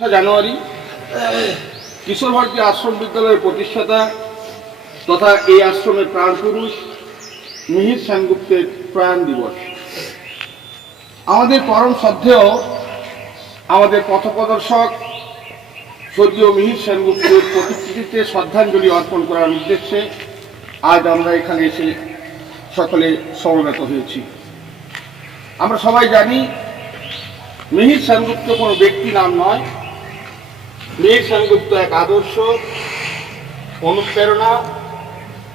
জানুয়ারি কিশোর ভারতী আশ্রম বিদ্যালয়ের প্রতিষ্ঠাতা তথা এই আশ্রমের প্রাণপুরুষ মিহির সেনগুপ্তের প্রয়াণ দিবস। আমাদের পরম শ্রদ্ধেয় আমাদের পথপ্রদর্শক স্বর্গীয় মিহির সেনগুপ্তের প্রতিকৃতিতে শ্রদ্ধাঞ্জলি অর্পণ করার উদ্দেশ্যে আজ আমরা এখানে এসে সকলে সমবেত হয়েছি। আমরা সবাই জানি মিহির সেনগুপ্ত কোনো ব্যক্তি নাম নয়। মিহির সেনগুপ্ত এক আদর্শ, অনুপ্রেরণা,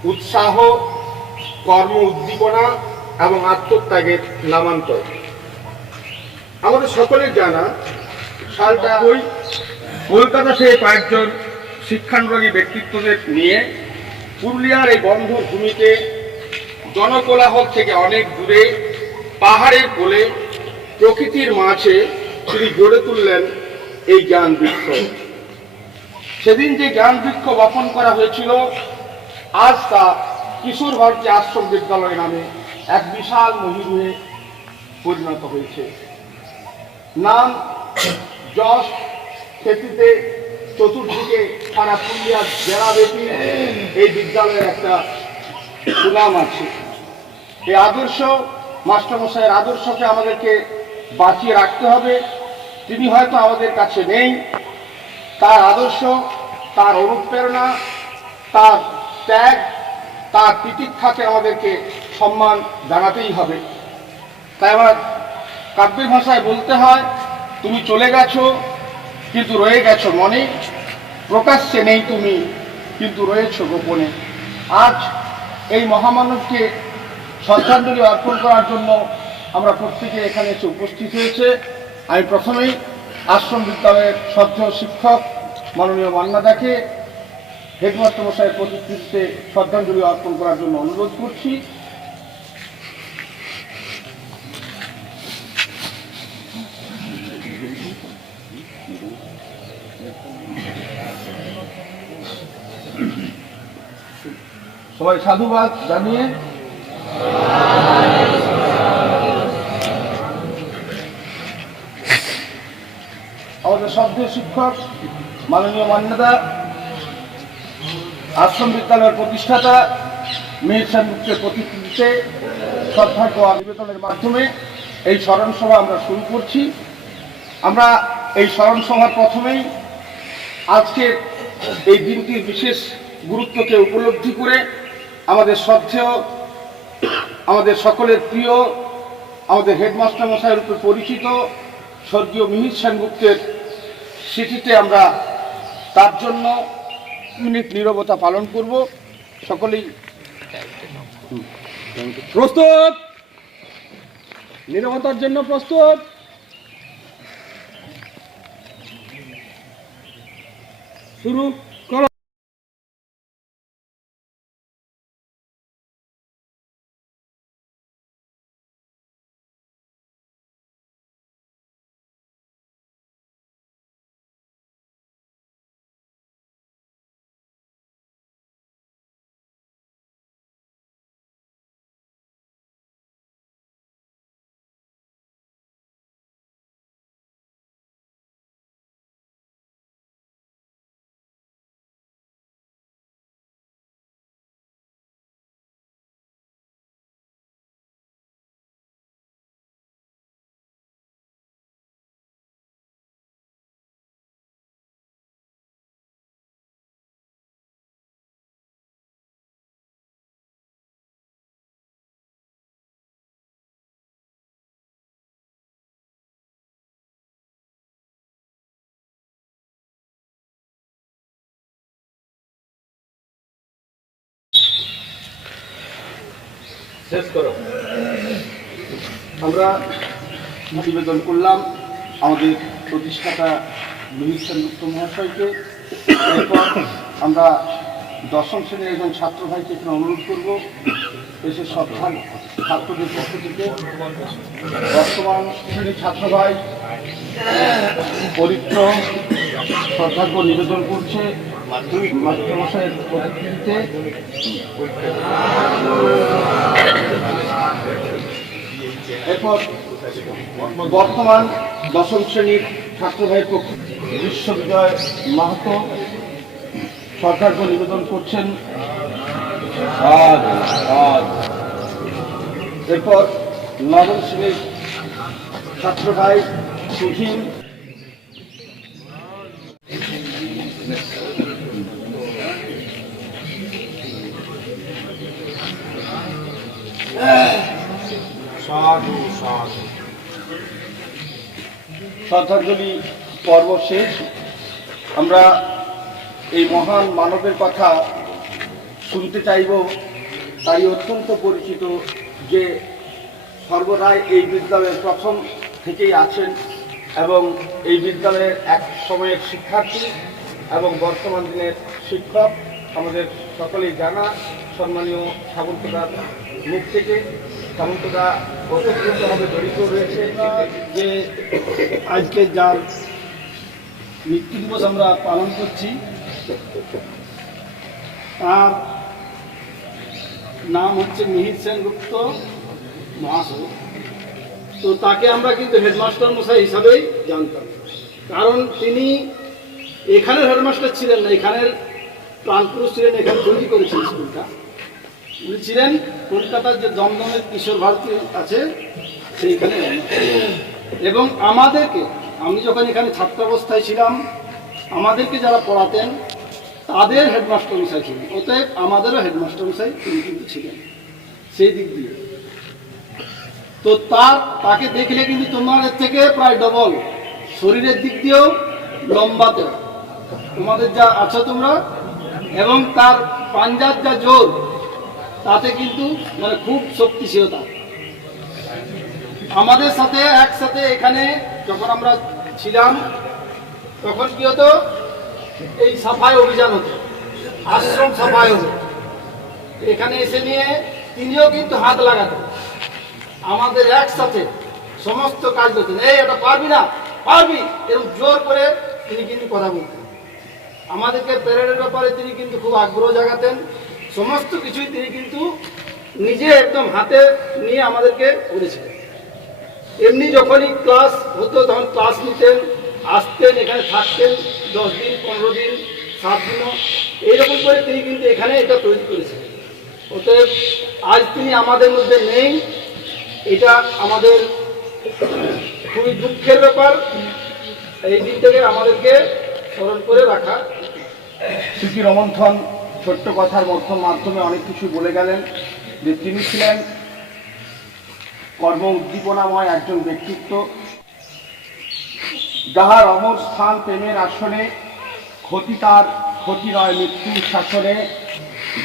উৎসাহ, কর্ম উদ্দীপনা এবং আত্মত্যাগের নামান্তর। আমাদের সকলের জানা সালটা কলকাতা থেকে কয়েকজন শিক্ষানুরাগী ব্যক্তিত্বদের নিয়ে পুরুলিয়ার এই বন্ধ ভূমিতে জনকোলাহল থেকে অনেক দূরে পাহাড়ের কোলে প্রকৃতির মাঝে তিনি গড়ে তুললেন এই জ্ঞান বৃক্ষ। সেদিন যে জ্ঞান বৃক্ষ বপন করা হয়েছিল আজ তা কিশোর ভারতী আশ্রম বিদ্যালয় নামে এক বিশাল মহিরুহে পরিণত হয়েছে। নাম যশ খ্যাতিতে চতুর্দিকে সারা পুরুলিয়া জেলাব্যাপী এই বিদ্যালয়ের একটা সুনাম আছে। এই আদর্শ মাস্টারমশাইয়ের আদর্শকে আমাদেরকে বাঁচিয়ে রাখতে হবে। তিনি হয়তো আমাদের কাছে নেই, তার আদর্শ, তার অনুপ্রেরণা, তার ত্যাগ, তার তিতিক্ষাকে আমাদেরকে সম্মান জানাতেই হবে। তাই আমার কাব্যের ভাষায় বলতে হয়, তুমি চলে গেছো কিন্তু রয়ে গেছো মনে, প্রকাশ্যে নেই তুমি কিন্তু রয়েছো গোপনে। আজ এই মহামানবকে শ্রদ্ধাঞ্জলি অর্পণ করার জন্য আমরা প্রত্যেকে এখানে এসে উপস্থিত হয়েছে। আমি প্রথমেই আশ্রম বিদ্যালয়ের শ্রদ্ধেয় শিক্ষক মাননীয় মান্নাদাকে হেডমাস্টার মশাইয়ের প্রতিকৃতিতে শ্রদ্ধাঞ্জলি অর্পণ করার জন্য অনুরোধ করছি। সবাই সাধুবাদ জানিয়ে আমাদের শ্রদ্ধেয় শিক্ষক মাননীয় মান্নাদা আশ্রম বিদ্যালয়ের প্রতিষ্ঠাতা মিহির সেনগুপ্তের প্রতিকৃতিতে শ্রদ্ধার্ঘ্য নিবেদনের মাধ্যমে এই স্মরণ সভা আমরা শুরু করছি। আমরা এই স্মরণ সভার প্রথমেই আজকের এই দিনটির বিশেষ গুরুত্বকে উপলব্ধি করে আমাদের শ্রদ্ধেয়, আমাদের সকলের প্রিয়, আমাদের হেডমাস্টার মশাই রূপে পরিচিত স্বর্গীয় মিহির সেনগুপ্তের স্মৃতিতে আমরা তার জন্য মিনিট নীরবতা পালন করব। সকলেই প্রস্তুত, নীরবতার জন্য প্রস্তুত। শুরু করো। শেষ করো। আমরা নিবেদন করলাম আমাদের প্রতিষ্ঠাতা মিহির সেনগুপ্ত মহাশয়কে। এরপর আমরা দশম শ্রেণীর একজন ছাত্র ভাইকে এখানে অনুরোধ করব এসে শ্রদ্ধার ছাত্রদের পক্ষ থেকে বর্তমান শ্রেণীর ছাত্র ভাই পবিত্র শ্রদ্ধার্ঘ্য নিবেদন করছে মাস্টারমশাইয়ের প্রতিকৃতিতে। এরপর বর্তমান দশম শ্রেণীর ছাত্র ভাইয়ের পক্ষ বিশ্ববিজয় মাহাতো সরকারকে নিবেদন করছেন। এরপর নবম শ্রেণীর ছাত্র ভাই সুহিম, শ্রদ্ধাঞ্জলি পর্ব শেষ। আমরা এই মহান মানবের কথা শুনতে চাইব, তাই অত্যন্ত পরিচিত যে সর্বদাই এই বিদ্যালয়ের প্রথম থেকেই আছেন এবং এই বিদ্যালয়ের এক সময়ের শিক্ষার্থী এবং বর্তমান দিনের শিক্ষক, আমাদের সকলেই জানা সম্মানীয় সামন্তদার মুখ থেকে। সামন্তদা ওতপ্রোতভাবে জড়িত রয়েছে যে আজকে যার মৃত্যু দিবস আমরা পালন করছি, তার নাম হচ্ছে মিহির সেনগুপ্ত মহাশয়। তো তাকে আমরা কিন্তু হেডমাস্টার মশাই হিসাবেই জানতাম, কারণ তিনি এখানের হেডমাস্টার ছিলেন না, এখানের প্রাণপুরুষ ছিলেন, এখানে তৈরি করেছেন স্কুলটা। উনি ছিলেন কলকাতার যে দমদমের কিশোর ভারতী আছে সেইখানে। এবং আমাদেরকে, আমি যখন এখানে ছাত্রাবস্থায় ছিলাম, আমাদেরকে যারা পড়াতেন তাদের হেডমাস্টার মশাই ছিলেন, অতএব আমাদেরও হেডমাস্টার মশাই তিনি কিন্তু ছিলেন সেই দিক দিয়ে। তো তাকে দেখলে কিন্তু তোমাদের থেকে প্রায় ডবল, শরীরের দিক দিয়েও লম্বাতে তোমাদের যা আছো তোমরা, এবং তার পাঞ্জার যা জোর, তাতে কিন্তু মানে খুব শক্তিশীলতা। আমাদের সাথে একসাথে এখানে যখন আমরা ছিলাম তখন কি হতো, এই সাফাই অভিযান হতো, আশ্রম সাফাই হতো। এখানে এসে নিয়ে তিনিও কিন্তু হাত লাগাতেন, আমাদের একসাথে সমস্ত কাজ করতেন। এই এটা পারবি না, পারবি, এরকম জোর করে তিনি কিন্তু কথা বলতেন। আমাদেরকে প্যারেডের ব্যাপারে তিনি কিন্তু খুব আগ্রহ জাগাতেন, সমস্ত কিছুই তিনি কিন্তু নিজে একদম হাতে নিয়ে আমাদেরকে করেছিলেন। এমনি যখনই ক্লাস হতো তখন ক্লাস নিতেন, আসতেন, এখানে থাকতেন 10 দিন, 15 দিন, 7 দিনও, এইরকম করে তিনি কিন্তু এখানে এটা তৈরি করেছিলেন। অতএব আজ তিনি আমাদের মধ্যে নেই, এটা আমাদের খুবই দুঃখের ব্যাপার। এই দিনটাকে আমাদেরকে স্মরণ করে রাখা। শ্রী রমন্থন ছোট্ট কথার মাধ্যমে অনেক কিছু বলে গেলেন, যে তিনি ছিলেন কর্ম উদ্দীপনাময় একজন ব্যক্তিত্ব, যাহার অমর স্থান প্রেমের আসনে, ক্ষতি তার ক্ষতি নয় মৃত্যুর শাসনে,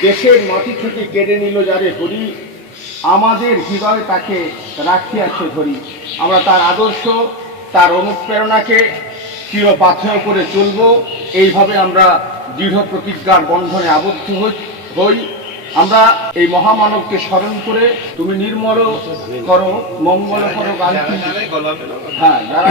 দেশের মাটি থেকে কেড়ে নিল যারে হরি, আমাদের হৃদয়ে তাকে রাখিয়াছে ধরি। আমরা তার আদর্শ, তার অনুপ্রেরণাকে চির পাথেয় করে চলব, এইভাবে আমরা দৃঢ় প্রতিজ্ঞার বন্ধনে আবদ্ধ হই। আমরা এই মহামানবকে স্মরণ করে তুমি নির্মল করো, মঙ্গল করো গানটি, হ্যাঁ, যারা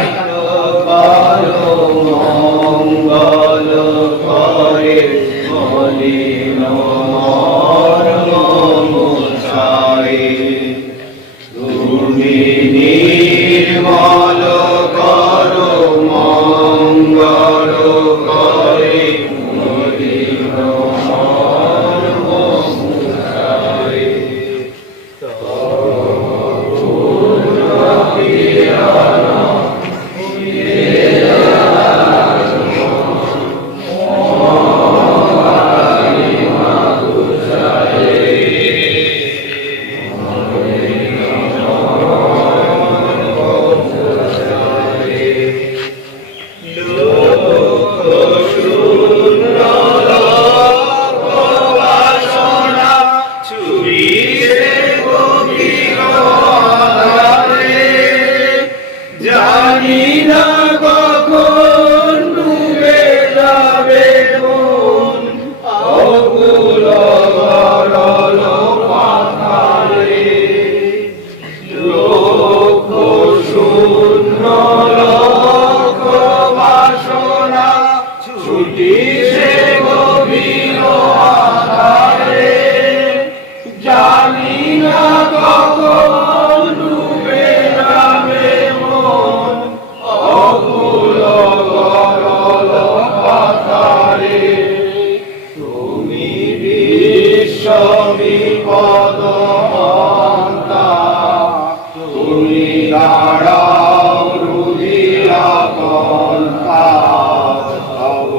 তুমি দাঁড়াও রুধিরাপন পাপ তব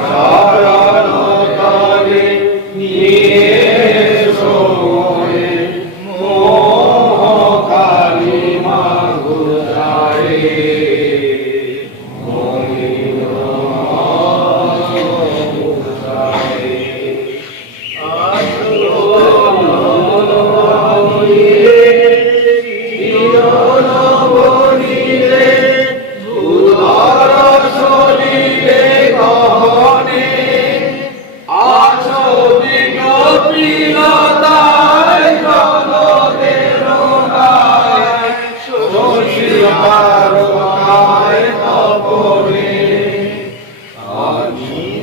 চরণ তলে নিয়ে এসো মনে মোহ কালিমা ঘুরায়ে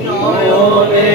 নয়নে